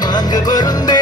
அங்கு பொருந்தே.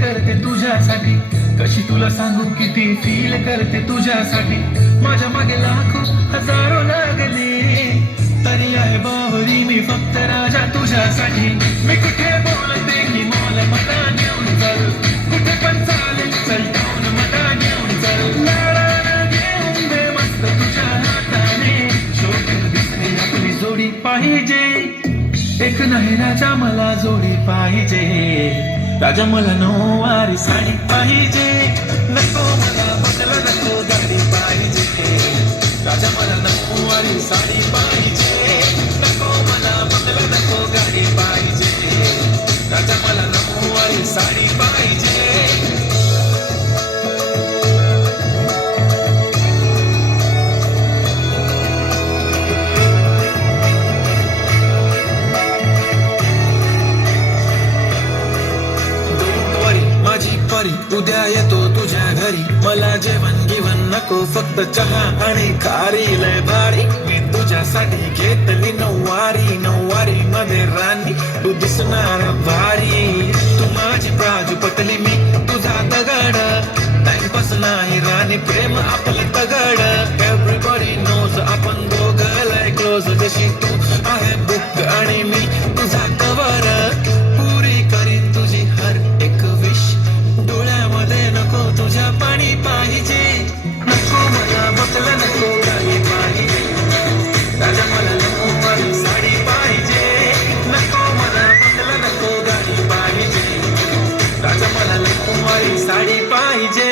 करते तुझ्यासाठी. कशी तुला सांगू किती फील करते तुझ्यासाठी. माझ्या मागे लाखो हजारो लागले. तरी आहे बावरी मी फक्त राजा तुझ्यासाठी. मी कुठे बोलते? की मला मला घेऊन चल. कुठे पण चालेल चल मला घेऊन चल. घेऊन दे मस्त तुझ्या हाताने आपली जोडी पाहिजे. एक नाही राजा मला जोडी पाहिजे. राजा मला नऊवारी साडी पाहिजे नको मला बंगला नको गाडी पाहिजे राजा मला नऊवारी साडी पाहिजे नको मला बंगला नको गाडी पाहिजे राजा मला नऊवारी साडी उद्या येतो तुझ्या घरी. मला जेवण गिवण नको फक्त चहा आणि खारी. लय भारी मी तुझ्यासाठी घेतली नऊवारी. नऊवारी मध्ये राणी तू दिसणार भारी. तू माझी बाजू पतली मी तुझा दगड. टाइमपास नाही राणी प्रेम आपलं तगड. বাড়ি পাই যে